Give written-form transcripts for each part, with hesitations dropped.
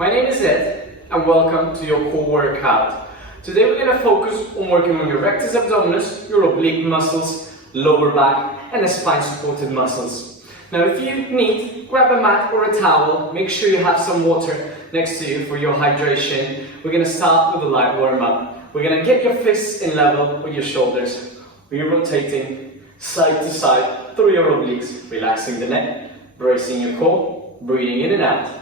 My name is Ed and welcome to your core workout. Today we're going to focus on working on your rectus abdominis, your oblique muscles, lower back and the spine supported muscles. Now if you need, grab a mat or a towel, make sure you have some water next to you for your hydration. We're going to start with a light warm up. We're going to get your fists in level with your shoulders. We're rotating side to side through your obliques, relaxing the neck, bracing your core, breathing in and out.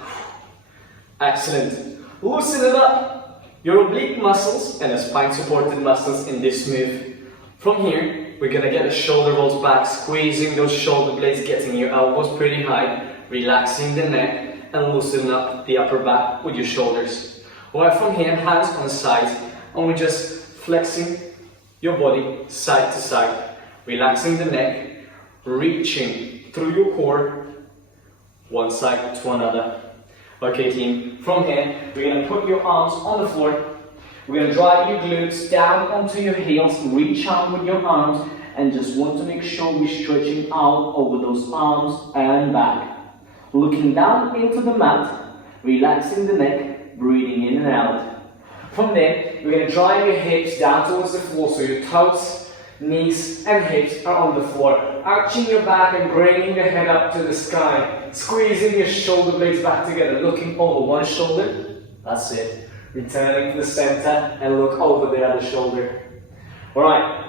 Excellent. Loosen it up, your oblique muscles and the spine supported muscles in this move. From here, we're going to get the shoulder rolls back, squeezing those shoulder blades, getting your elbows pretty high, relaxing the neck and loosening up the upper back with your shoulders. Alright, from here, hands on the sides, and we're just flexing your body side to side, relaxing the neck, reaching through your core, one side to another. Okay team, from here, we're going to put your arms on the floor. We're going to drive your glutes down onto your heels, reach out with your arms, and just want to make sure we're stretching out over those arms and back. Looking down into the mat, relaxing the neck, breathing in and out. From there, we're going to drive your hips down towards the floor, so your toes, knees and hips are on the floor. Arching your back and bringing the head up to the sky. Squeezing your shoulder blades back together, looking over one shoulder. That's it. Returning to the center and look over the other shoulder. Alright.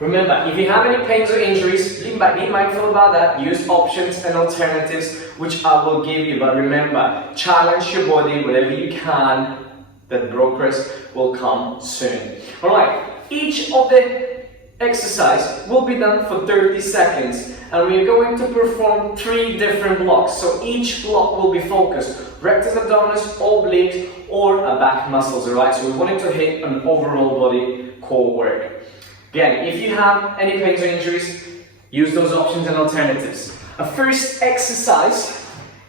Remember, if you have any pains or injuries, be mindful about that. Use options and alternatives which I will give you. But remember, challenge your body wherever you can. That progress will come soon. Alright. Each of the exercise will be done for 30 seconds and we are going to perform 3 different blocks. So each block will be focused. Rectus abdominis, obliques or a back muscles, alright? So we wanted to hit an overall body core work. Again, if you have any pains or injuries, use those options and alternatives. A first exercise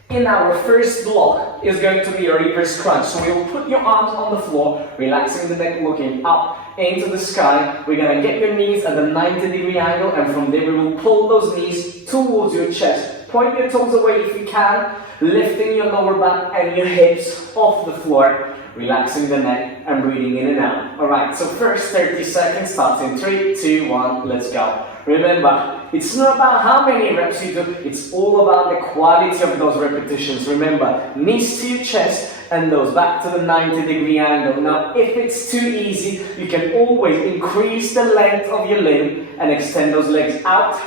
in our first block is going to be a reverse crunch. So we will put your arms on the floor, relaxing the neck, looking up into the sky. We're going to get your knees at a 90-degree angle, and from there we will pull those knees towards your chest. Point your toes away if you can, lifting your lower back and your hips off the floor, relaxing the neck and breathing in and out. Alright, so first 30 seconds starts in 3, 2, 1, let's go. Remember, it's not about how many reps you do, it's all about the quality of those repetitions. Remember, knees to your chest and those back to the 90-degree angle. Now, if it's too easy, you can always increase the length of your limb and extend those legs out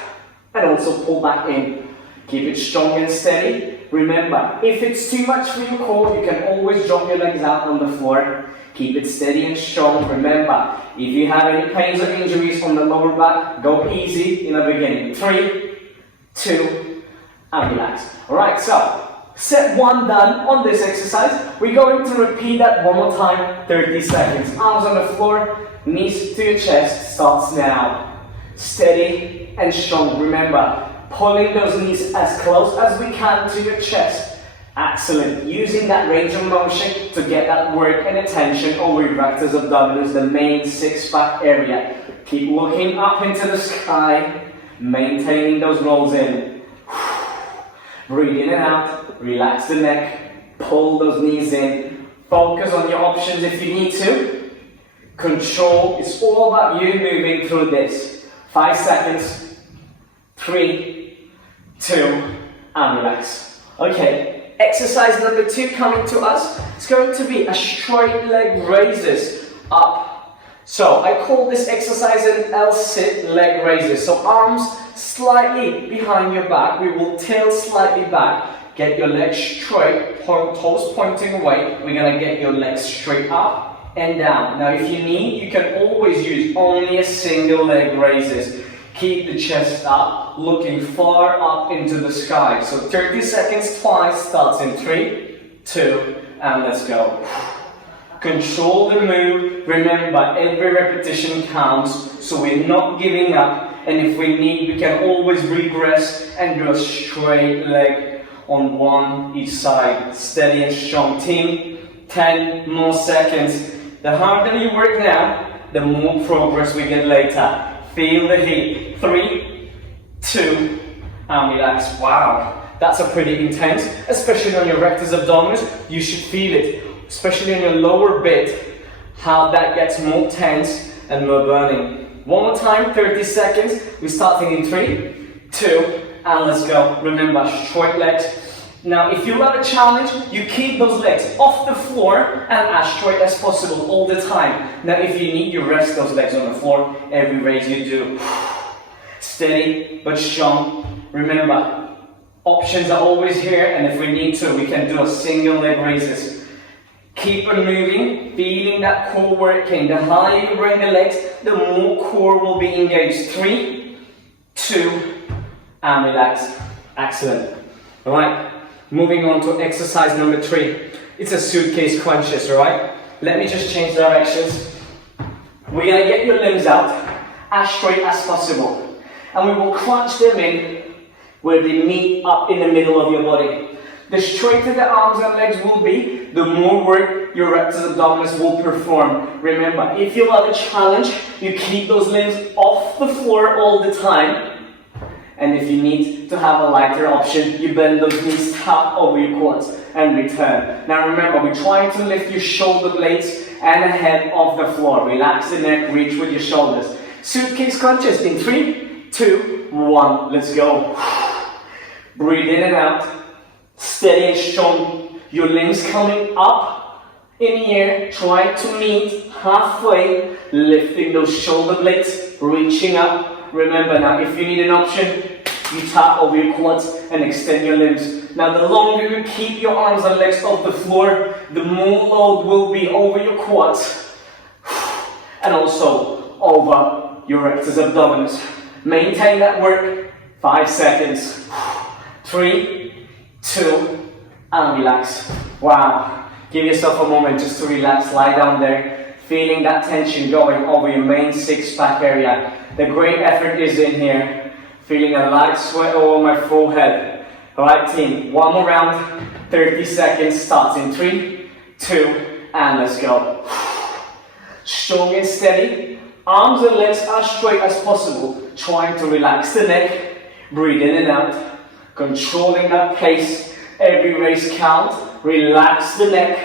and also pull back in. Keep it strong and steady. Remember, if it's too much for your core, you can always drop your legs out on the floor. Keep it steady and strong. Remember, if you have any pains or injuries on the lower back, go easy in the beginning. 3, 2, and relax. Alright, so set 1 done on this exercise. We're going to repeat that one more time, 30 seconds. Arms on the floor, knees to your chest, starts now. Steady and strong. Remember, pulling those knees as close as we can to your chest. Excellent. Using that range of motion to get that work and attention over your rectus abdominis, the main six-pack area. Keep looking up into the sky, maintaining those rolls in. Breathe in and out, relax the neck, pull those knees in. Focus on your options if you need to. Control, it's all about you moving through this. 5 seconds, 3, 2, and relax. Okay. Exercise number 2 coming to us, it's going to be a straight leg raises up. So I call this exercise an L-sit leg raises. So arms slightly behind your back, we will tilt slightly back. Get your legs straight, toes pointing away. We're going to get your legs straight up and down. Now if you need, you can always use only a single leg raises. Keep the chest up, looking far up into the sky. So 30 seconds twice, starts in 3, 2, and let's go. Control the move. Remember, every repetition counts, so we're not giving up. And if we need, we can always regress and do a straight leg on one each side. Steady and strong team. 10 more seconds. The harder you work now, the more progress we get later. Feel the heat. 3, 2, and relax. Wow, That's a pretty intense, especially on your rectus abdominis. You should feel it, especially on your lower bit, how that gets more tense and more burning. One more time, 30 seconds. We're starting in 3, 2, and let's go. Remember, straight legs. Now, if you have a challenge, you keep those legs off the floor and as straight as possible all the time. Now, if you need, you rest those legs on the floor every raise you do. Steady but strong. Remember, options are always here, and if we need to, we can do a single leg raises. Keep on moving, feeling that core working. The higher you bring the legs, the more core will be engaged. 3, 2, and relax. Excellent. All right. Moving on to exercise number 3. It's a suitcase crunches, alright? Let me just change directions. We're going to get your limbs out as straight as possible. And we will crunch them in where they meet up in the middle of your body. The straighter the arms and legs will be, the more work your rectus abdominis will perform. Remember, if you have a challenge, you keep those limbs off the floor all the time. And if you need to have a lighter option, you bend those knees up over your quads and return. Now remember, we're trying to lift your shoulder blades and the head off the floor. Relax the neck, reach with your shoulders. Suitcase crunches in 3, 2, 1. Let's go. Breathe in and out. Steady and strong. Your limbs coming up in the air. Try to meet halfway. Lifting those shoulder blades, reaching up. Remember now, if you need an option, you tap over your quads and extend your limbs. Now the longer you keep your arms and legs off the floor, the more load will be over your quads and also over your rectus abdominis. Maintain that work. 5 seconds. 3, 2, and relax. Wow. Give yourself a moment just to relax. Lie down there, feeling that tension going over your main six-pack area. The great effort is in here. Feeling a light sweat over my forehead. Alright team, one more round. 30 seconds, starts in 3, 2, and let's go. Strong and steady. Arms and legs as straight as possible. Trying to relax the neck. Breathe in and out. Controlling that pace. Every raise counts. Relax the neck.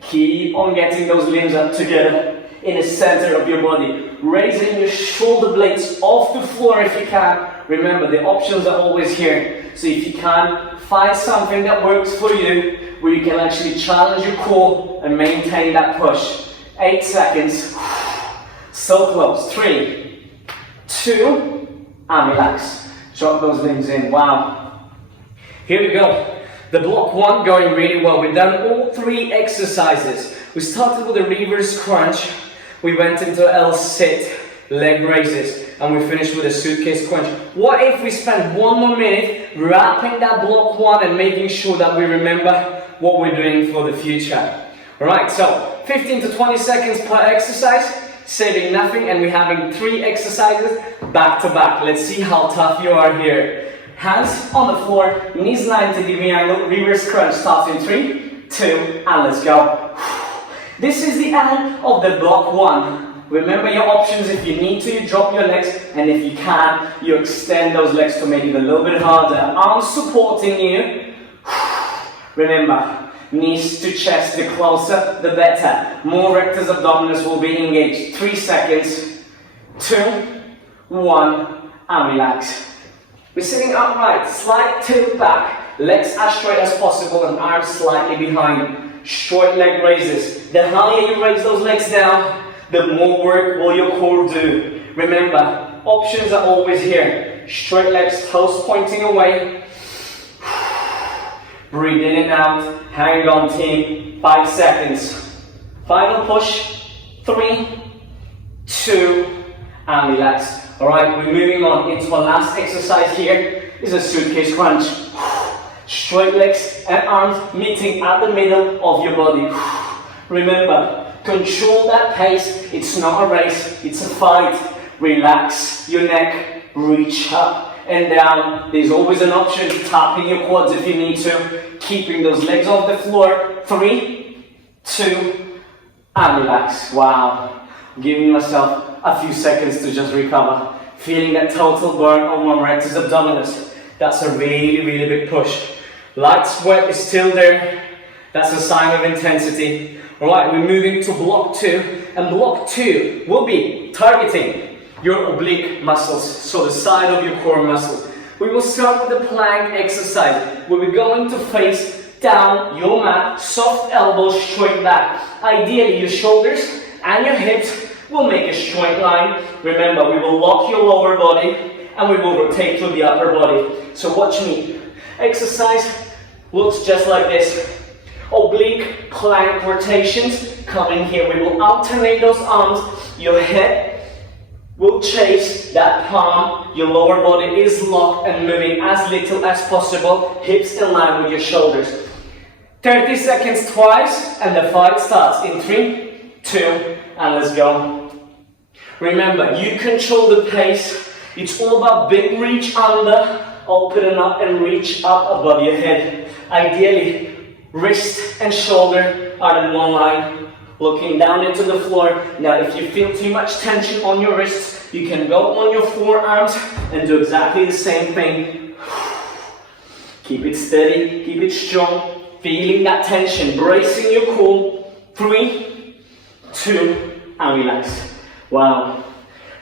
Keep on getting those limbs up together in the center of your body. Raising your shoulder blades off the floor if you can. Remember, the options are always here. So if you can, find something that works for you, where you can actually challenge your core and maintain that push. 8 seconds. So close. 3, 2, and relax. Drop those limbs in. Wow. Here we go. The block 1 going really well. We've done all 3 exercises. We started with a reverse crunch. We went into L-sit, leg raises, and we finished with a suitcase crunch. What if we spend 1 more minute wrapping that block 1 and making sure that we remember what we're doing for the future? Alright, so 15 to 20 seconds per exercise, saving nothing, and we're having 3 exercises back to back. Let's see how tough you are here. Hands on the floor, knees 90-degree angle, reverse crunch starts in 3, 2, and let's go. This is the end of the block 1. Remember your options. If you need to, you drop your legs, and if you can, you extend those legs to make it a little bit harder. Arms supporting you. Remember, knees to chest, the closer, the better. More rectus abdominis will be engaged. 3 seconds. 2, 1, and relax. We're sitting upright, slight tilt back, legs as straight as possible and arms slightly behind. Short leg raises. The higher you raise those legs down, the more work will your core do. Remember, options are always here. Straight legs, toes pointing away. Breathe in and out. Hang on team. 5 seconds. Final push. 3, 2, and relax. Alright, we're moving on into our last exercise here. Is a suitcase crunch. Straight legs and arms meeting at the middle of your body. Remember, control that pace. It's not a race, it's a fight. Relax your neck, reach up and down. There's always an option, tapping your quads if you need to. Keeping those legs off the floor. 3, 2, and relax. Wow. Giving yourself a few seconds to just recover. Feeling that total burn on my rectus abdominis. That's a really, really big push. Light sweat is still there. That's a sign of intensity. Alright, we're moving to block 2, and block 2 will be targeting your oblique muscles, so the side of your core muscles. We will start with the plank exercise, where we're going to face down your mat, soft elbows straight back. Ideally, your shoulders and your hips will make a straight line. Remember, we will lock your lower body, and we will rotate through the upper body. So watch me. Exercise looks just like this. Oblique plank rotations. Come in here. We will alternate those arms. Your head will chase that palm. Your lower body is locked and moving as little as possible. Hips in line with your shoulders. 30 seconds twice, and the fight starts in 3, 2, and let's go. Remember, you control the pace. It's all about big reach under, open up and reach up above your head. Ideally, wrist and shoulder are in one line, looking down into the floor. Now, if you feel too much tension on your wrists, you can go on your forearms and do exactly the same thing. Keep it steady, keep it strong, feeling that tension, bracing your core. 3, 2, and relax. Wow,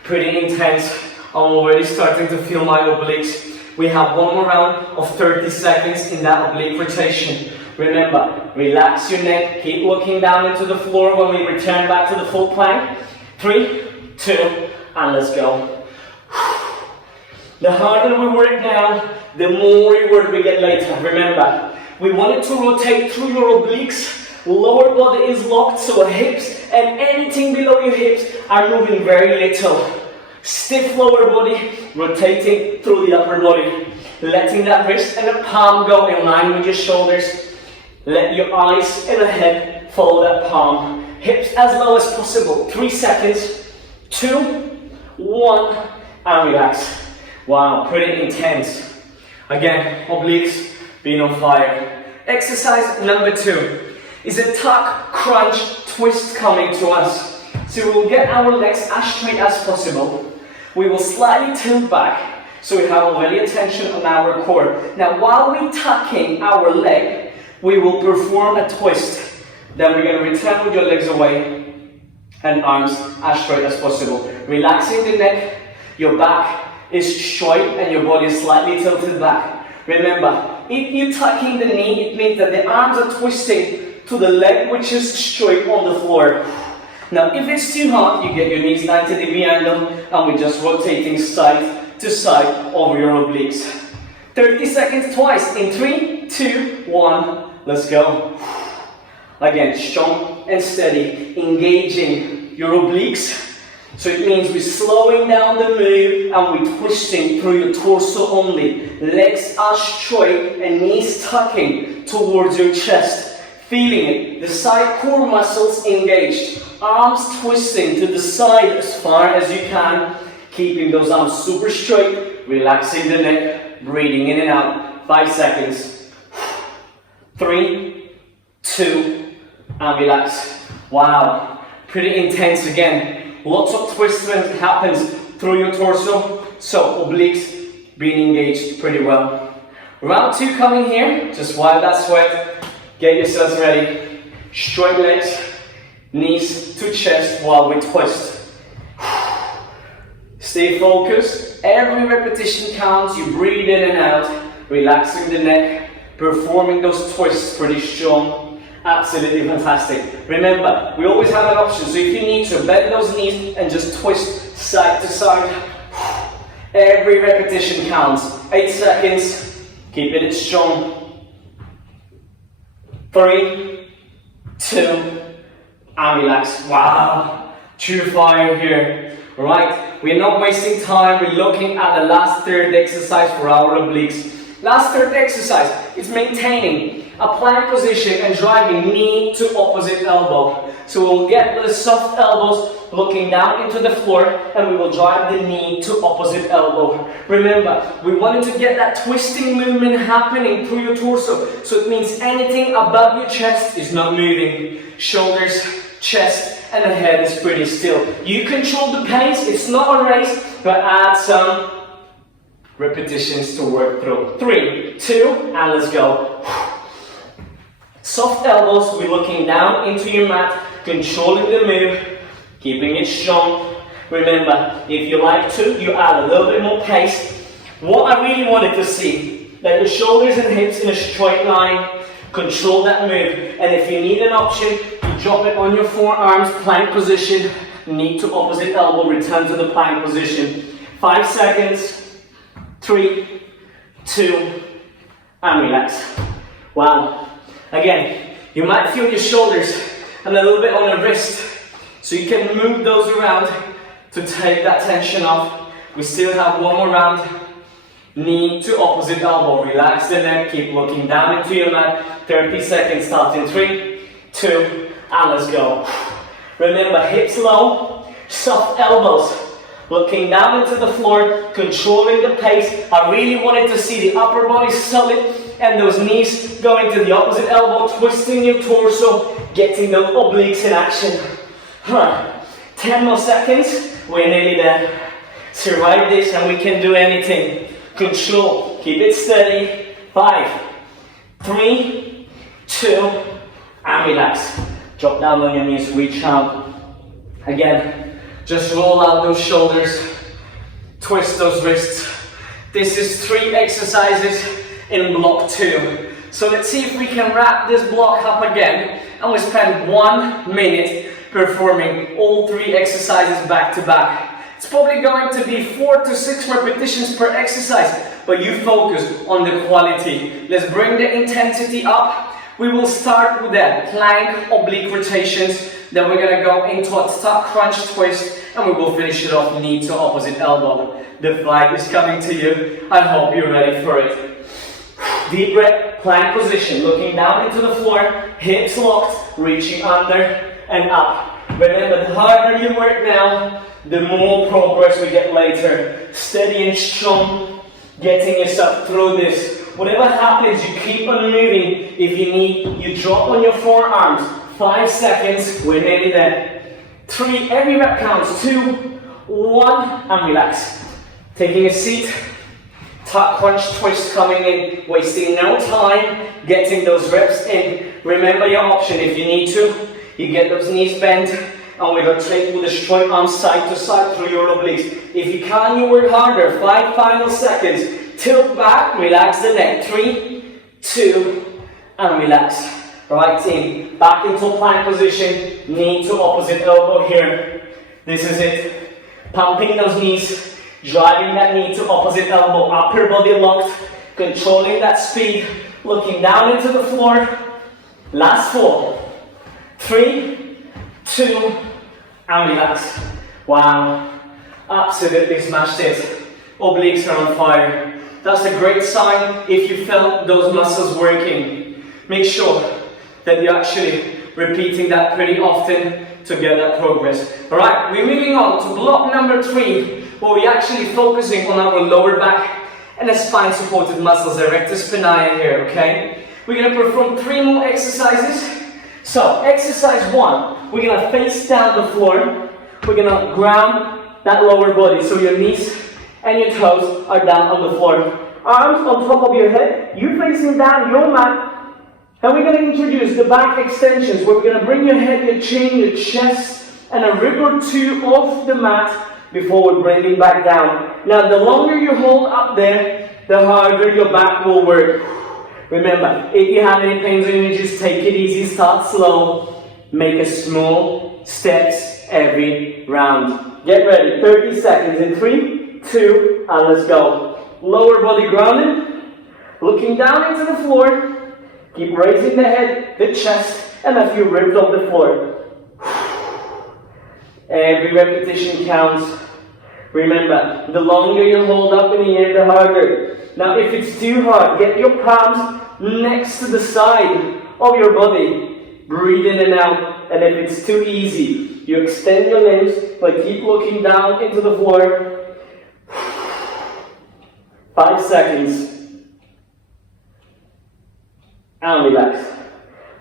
pretty intense. I'm already starting to feel my obliques. We have one more round of 30 seconds in that oblique rotation. Remember, relax your neck, keep looking down into the floor when we return back to the full plank. 3, 2, and let's go. The harder we work now, the more reward we get later. Remember, we want it to rotate through your obliques. Lower body is locked, so hips and anything below your hips are moving very little. Stiff lower body, rotating through the upper body. Letting that wrist and the palm go in line with your shoulders. Let your eyes and the head follow that palm. Hips as low as possible. 3 seconds. 2, 1, and relax. Wow, pretty intense. Again, obliques being on fire. Exercise number 2 is a tuck, crunch, twist coming to us. So we will get our legs as straight as possible. We will slightly tilt back, so we have already attention on our core. Now, while we're tucking our leg, we will perform a twist. Then we're going to return with your legs away and arms as straight as possible. Relaxing the neck, your back is straight and your body is slightly tilted back. Remember, if you're tucking the knee, it means that the arms are twisting to the leg which is straight on the floor. Now, if it's too hard, you get your knees 90-degree angle, and we're just rotating side to side over your obliques. 30 seconds twice in 3, 2, 1. Let's go. Again, strong and steady, engaging your obliques. So it means we're slowing down the move and we're twisting through your torso only. Legs are straight and knees tucking towards your chest. Feeling it, the side core muscles engaged. Arms twisting to the side as far as you can. Keeping those arms super straight. Relaxing the neck. Breathing in and out. 5 seconds. 3, 2, and relax. Wow. Pretty intense again. Lots of twisting happens through your torso. So obliques being engaged pretty well. Round 2 coming here. Just wipe that sweat. Get yourselves ready. Straight legs. Knees to chest while we twist. Stay focused. Every repetition counts. You breathe in and out. Relaxing the neck. Performing those twists pretty strong. Absolutely fantastic. Remember, we always have an option. So if you need to, bend those knees and just twist side to side. Every repetition counts. 8 seconds. Keeping it strong. 3, 2, and relax. Wow, true fire here. Right, we're not wasting time. We're looking at the last third exercise for our obliques. Last third exercise is maintaining a plank position and driving knee to opposite elbow. So we'll get the soft elbows looking down into the floor, and we will drive the knee to opposite elbow. Remember, we wanted to get that twisting movement happening through your torso. So it means anything above your chest is not moving. Shoulders, chest, and the head is pretty still. You control the pace. It's not a race, but add some repetitions to work through. 3, 2, and let's go. Soft elbows, we're looking down into your mat, controlling the move, keeping it strong. Remember, if you like to, you add a little bit more pace. What I really wanted to see, that your shoulders and hips in a straight line, control that move. And if you need an option, you drop it on your forearms, plank position, knee to opposite elbow, return to the plank position. 5 seconds, 3, 2, and relax. Wow. Again, you might feel your shoulders and a little bit on the wrist, so you can move those around to take that tension off. We still have one more round. Knee to opposite elbow, relax the neck, keep looking down into your mat. 30 seconds, starting 3, 2, and let's go. Remember, hips low, soft elbows, looking down into the floor, controlling the pace. I really wanted to see the upper body solid and those knees going to the opposite elbow, twisting your torso, getting those obliques in action. 10 more seconds, we're nearly there. Survive this and we can do anything. Control, keep it steady. 5, 3, 2, and relax. Drop down on your knees, reach out. Again, just roll out those shoulders, twist those wrists. This is 3 exercises in block 2. So let's see if we can wrap this block up again, and we spend 1 minute performing all 3 exercises back to back. It's probably going to be 4 to 6 repetitions per exercise, but you focus on the quality. Let's bring the intensity up. We will start with the plank oblique rotations, then we're going to go into a tuck crunch twist, and we will finish it off knee to opposite elbow. The flag is coming to you. I hope you're ready for it. Deep breath, plank position, looking down into the floor, hips locked, reaching under and up. Remember, the harder you work now, the more progress we get later. Steady and strong, getting yourself through this. Whatever happens, you keep on moving. If you need, you drop on your forearms. 5 seconds, we're nearly there. 3, every rep counts. 2, 1, and relax. Taking a seat. Tuck crunch twist coming in, wasting no time, getting those reps in. Remember your option, if you need to, you get those knees bent, and we're going to take with the straight arm side to side through your obliques. If you can, you work harder. 5 final seconds. Tilt back, relax the neck. 3, 2, and relax. Right team, back into plank position, knee to opposite elbow here. This is it. Pumping those knees. Driving that knee to opposite elbow, upper body locked, controlling that speed, looking down into the floor. Last 4, 3, 2, and relax. Wow, absolutely smashed it. Obliques are on fire. That's a great sign if you felt those muscles working. Make sure that you're actually repeating that pretty often to get that progress. Alright, we're moving on to block number 3. Where we're actually focusing on our lower back and the spine supported muscles, erector spinae here, okay? We're going to perform 3 more exercises. So, exercise 1, we're going to face down the floor. We're going to ground that lower body, so your knees and your toes are down on the floor. Arms on top of your head, you facing down your mat. And we're going to introduce the back extensions, where we're going to bring your head, your chin, your chest, and a rib or 2 off the mat before we're bringing back down. Now, the longer you hold up there, the harder your back will work. Remember, if you have any pains or you just take it easy, start slow, make a small steps every round. Get ready, 30 seconds in 3, 2, and let's go. Lower body grounded, looking down into the floor, keep raising the head, the chest, and a few ribs off the floor. Every repetition counts. Remember, the longer you hold up in the air, the harder. Now, if it's too hard, get your palms next to the side of your body. Breathe in and out. And if it's too easy, you extend your limbs, but keep looking down into the floor. 5 seconds. And relax.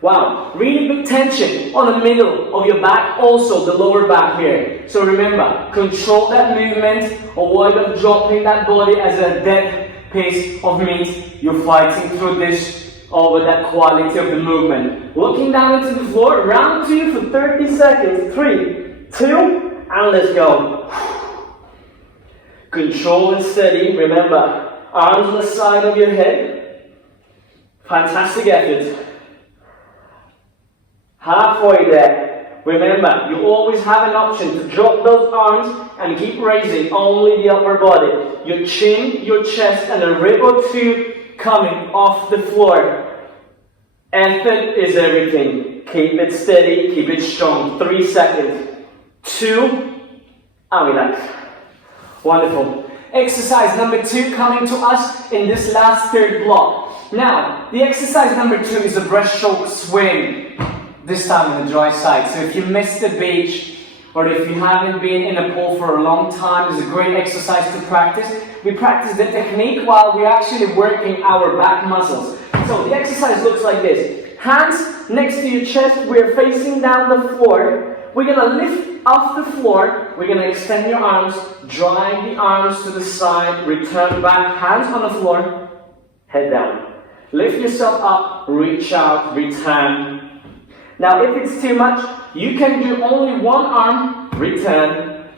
Wow, really big tension on the middle of your back, also the lower back here. So remember, control that movement, avoid of dropping that body as a dead piece of meat. You're fighting through this over that quality of the movement. Looking down into the floor, round 2 for 30 seconds. 3, 2, and let's go. Control and steady, remember, arms on the side of your head. Fantastic effort. Halfway there. Remember, you always have an option to drop those arms and keep raising only the upper body. Your chin, your chest, and a rib or two coming off the floor. Effort is everything. Keep it steady, keep it strong. 3 seconds. 2, and relax. Wonderful. Exercise number 2 coming to us in this last third block. Now, the exercise number 2 is a breaststroke swing. This time on the dry side. So if you missed the beach, or if you haven't been in a pool for a long time, it's a great exercise to practice. We practice the technique while we're actually working our back muscles. So the exercise looks like this. Hands next to your chest, we're facing down the floor. We're going to lift off the floor. We're going to extend your arms, drive the arms to the side, return back, hands on the floor, head down. Lift yourself up, reach out, return. Now if it's too much, you can do only one arm, return,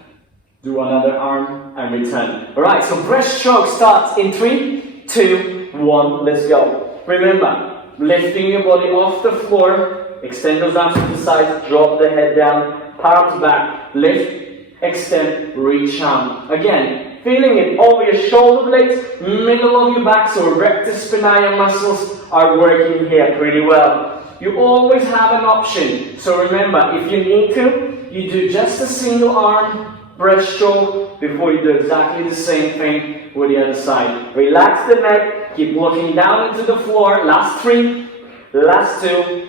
do another arm, and return. Alright, so breaststroke starts in 3, 2, 1, let's go. Remember, lifting your body off the floor, extend those arms to the side, drop the head down, palms back, lift, extend, reach out. Again, feeling it over your shoulder blades, middle of your back, so rectus spinae muscles are working here pretty well. You always have an option. So remember, if you need to, you do just a single arm breaststroke before you do exactly the same thing with the other side. Relax the neck, keep looking down into the floor. Last 3, last 2,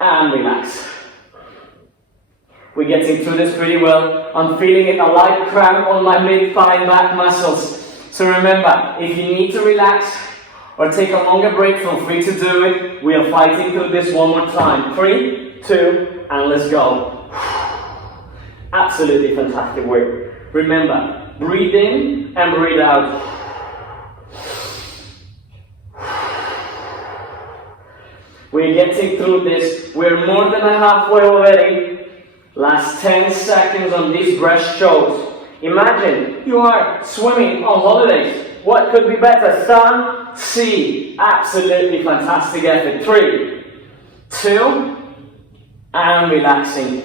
and relax. We're getting through this pretty well. I'm feeling it, a light cramp on my mid-thigh back muscles. So remember, if you need to relax, or take a longer break, feel free to do it. We are fighting through this one more time. 3, 2, and let's go. Absolutely fantastic work. Remember, breathe in and breathe out. We're getting through this. We're more than halfway already. Last 10 seconds on these breaststrokes. Imagine you are swimming on holidays. What could be better? Sun, sea. Absolutely fantastic effort. 3, 2, and relaxing.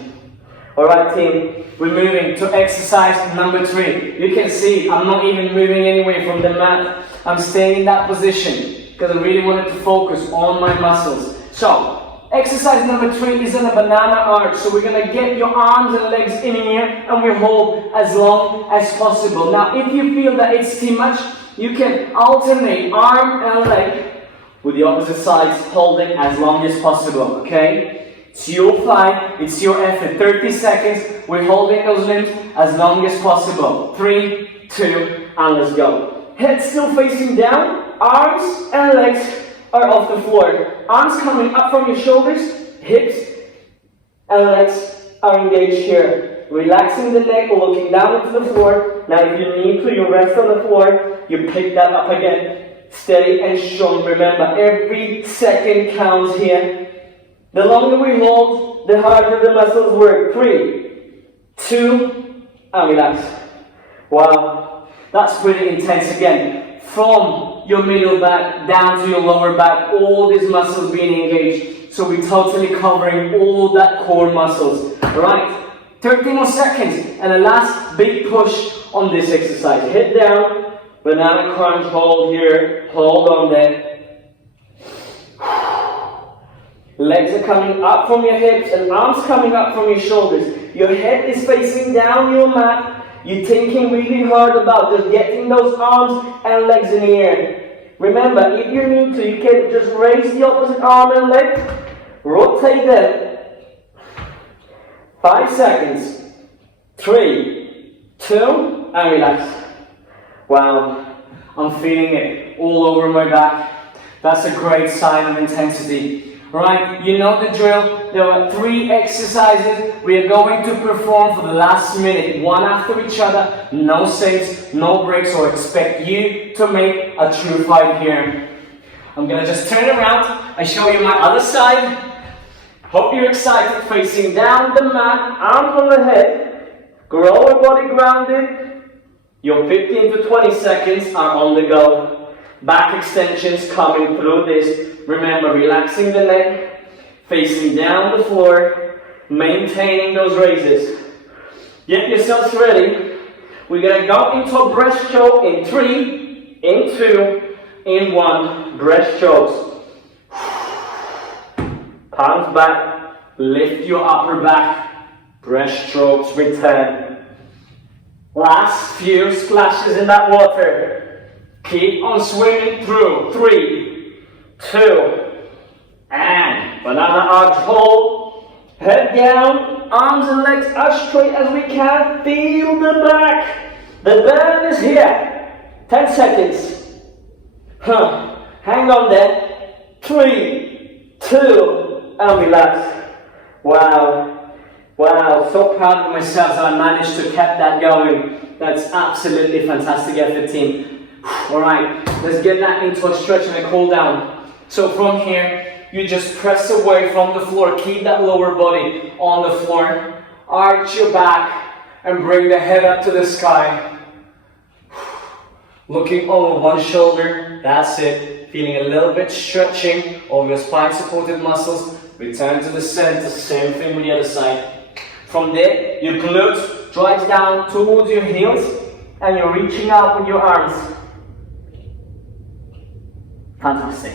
Alright team, we're moving to exercise number 3. You can see I'm not even moving anywhere from the mat. I'm staying in that position because I really wanted to focus on my muscles. So, exercise number 3 is in a banana arch. So we're going to get your arms and legs in here and we hold as long as possible. Now if you feel that it's too much, you can alternate arm and leg with the opposite sides, holding as long as possible, okay? It's your fight, it's your effort. 30 seconds, we're holding those limbs as long as possible. 3, 2, and let's go. Head still facing down, arms and legs are off the floor. Arms coming up from your shoulders, hips and legs are engaged here. Relaxing the neck, looking down into the floor. Now if you need to, you rest on the floor. You pick that up again. Steady and strong. Remember, every second counts here. The longer we hold, the harder the muscles work. 3, 2, and relax. Wow, that's pretty intense again. From your middle back down to your lower back, all these muscles being engaged. So we're totally covering all that core muscles. Alright, 30 more seconds and a last big push on this exercise. Head down, banana crunch, hold here, hold on there. Legs are coming up from your hips and arms coming up from your shoulders. Your head is facing down your mat. You're thinking really hard about just getting those arms and legs in the air. Remember, if you need to, you can just raise the opposite arm and leg, rotate them. 5 seconds. 3, 2, and relax. Wow, I'm feeling it all over my back. That's a great sign of intensity. Right, you know the drill. There are 3 exercises we are going to perform for the last minute, one after each other, no saves, no breaks, or expect you to make a true fight here. I'm gonna just turn around and show you my other side. Hope you're excited, facing down the mat, arms on the head, lower body grounded. Your 15 to 20 seconds are on the go. Back extensions coming through this. Remember, relaxing the neck, facing down the floor, maintaining those raises. Get yourselves ready. We're going to go into a breaststroke in 3, in 2, in 1. Breaststrokes. Palms back. Lift your upper back. Breaststrokes return. Last few splashes in that water. Keep on swimming through. 3, 2, and banana arch hold. Head down, arms and legs as straight as we can. Feel the back. The burn is here. 10 seconds. Hang on there. 3, 2, and relax. Wow. Wow, so proud of myself that I managed to keep that going. That's absolutely fantastic effort, team. Alright, let's get that into a stretch and a cool down. So from here, you just press away from the floor. Keep that lower body on the floor. Arch your back and bring the head up to the sky. Looking over one shoulder, that's it. Feeling a little bit stretching over your spine supported muscles. Return to the center, same thing with the other side. From there, your glutes drives down towards your heels and you're reaching out with your arms. Fantastic.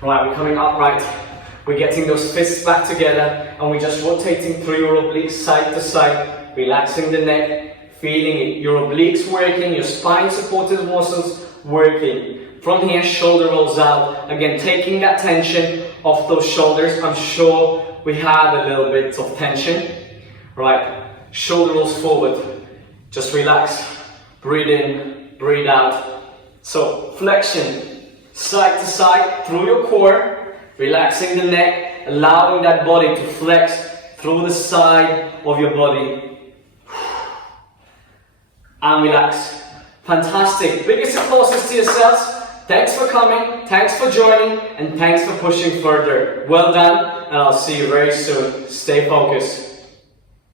Right, we're coming upright. We're getting those fists back together and we're just rotating through your obliques side to side, relaxing the neck, feeling it. Your obliques working, your spine supported muscles working. From here, shoulder rolls out. Again, taking that tension off those shoulders. I'm sure we had a little bit of tension. Right, shoulder rolls forward. Just relax. Breathe in, breathe out. So, flexion. Side to side through your core, relaxing the neck, allowing that body to flex through the side of your body. And relax. Fantastic. Biggest applause to yourselves. Thanks for coming, thanks for joining, and thanks for pushing further. Well done, and I'll see you very soon. Stay focused.